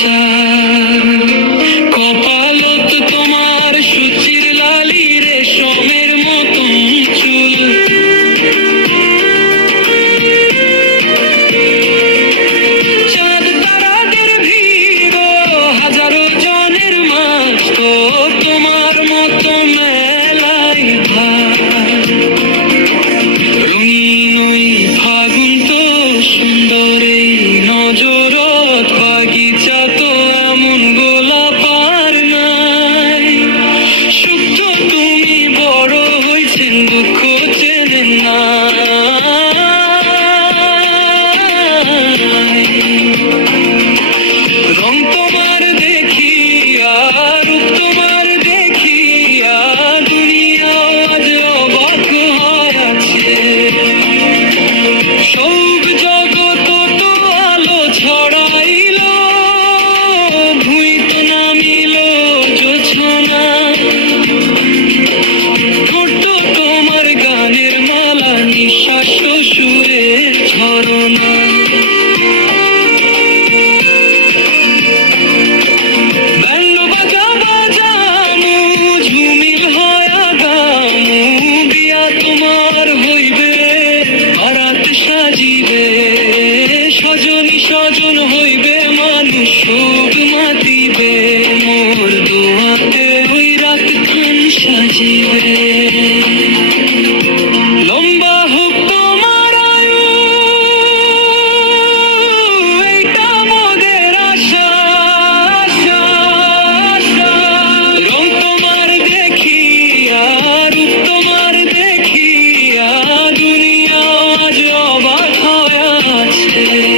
আশা। কপালত তোমার সুচির লালি রেশমের মতন চুল, চাঁদ তারাদের ভিড় হাজারো জনের মাঝ তো তোমার মতো মেলায় ভার। রঙিন ওই ফাগুন তো সুন্দর এই নজরত, বাগিচা তো এমন গোলাপ আর নাই। সুখ তুমি বড় হইছেন, দুঃখ চেনেন না। রং তোমার দেখিয়া, রূপ তোমার দেখিয়া দুনিয়া আজ অবাক হয়ে আছে। সব জগৎ তো আলো ছড়াইল, ভুইতে নামিল জোছনা। ঠোঁট তোমার গানের মালা, নিঃশ্বাস সুরের ঝরনা। ব্যান্ড বাজা বাজামু, ঝুমিল হয়া গামু, বিয়া তোমার হইবে, বারাত সাজিবে। সজনী স্বজন হইবে, মানুষ শোক মাতিবে, মোর দোয়াতে ওই রাত খান সাজিবে। লম্বা হোক তোমার আয়ু, এইটা মোদের আশা, আশা, আশা। রং তোমার দেখিয়া, রূপ তোমার দেখিয়া দুনিয়া আজ অবাক হয়ে আছে।